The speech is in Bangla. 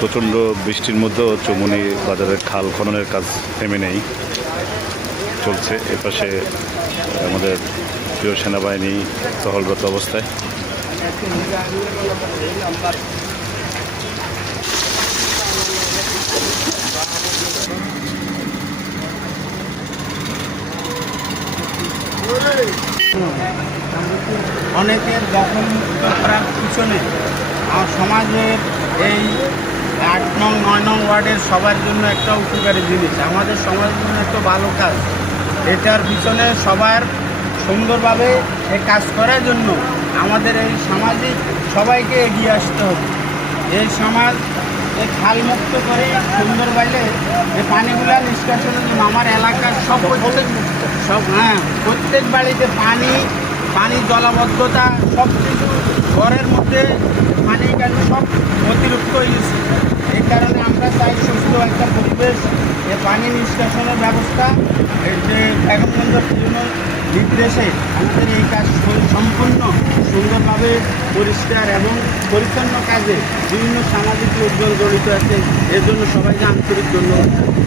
প্রচণ্ড বৃষ্টির মধ্যেও চৌমনি বাজারের খাল খননের কাজ থেমে নেই। চলছে এপাশে আমাদের প্রিয় সেনাবাহিনী টহলরত অবস্থায়। অনেকের দখল করার পিছনে সমাজের এই ওয়ার্ডের সবার জন্য একটা উপকারী জিনিস। আমাদের সমাজের জন্য একটা ভালো কাজ। এটার পিছনে সবার সুন্দরভাবে এ কাজ করার জন্য আমাদের এই সামাজিক সবাইকে এগিয়ে আসতে হবে। এই সমাজ এই খাল মুক্ত করে সুন্দর বাইলে এই পানিগুলা নিষ্কাশনের জন্য আমার এলাকার সব প্রত্যেক সব হ্যাঁ প্রত্যেক বাড়িতে পানি পানি জলাবদ্ধতা সব কিছু ঘরের মধ্যে পানি কেন সব অতিরিক্ত হয়ে গেছে এই কারণে আমরা চাই সুস্থ একটা পরিবেশ এ পানি ব্যবস্থা যে বেগমগঞ্জ বিভিন্ন নির্দেশে আমাদের এই কাজ সম্পূর্ণ সুন্দরভাবে পরিষ্কার এবং পরিচ্ছন্ন কাজে বিভিন্ন সামাজিক লোকজন জড়িত আছে। এর জন্য সবাইকে আন্তরিক ধন্যবাদ।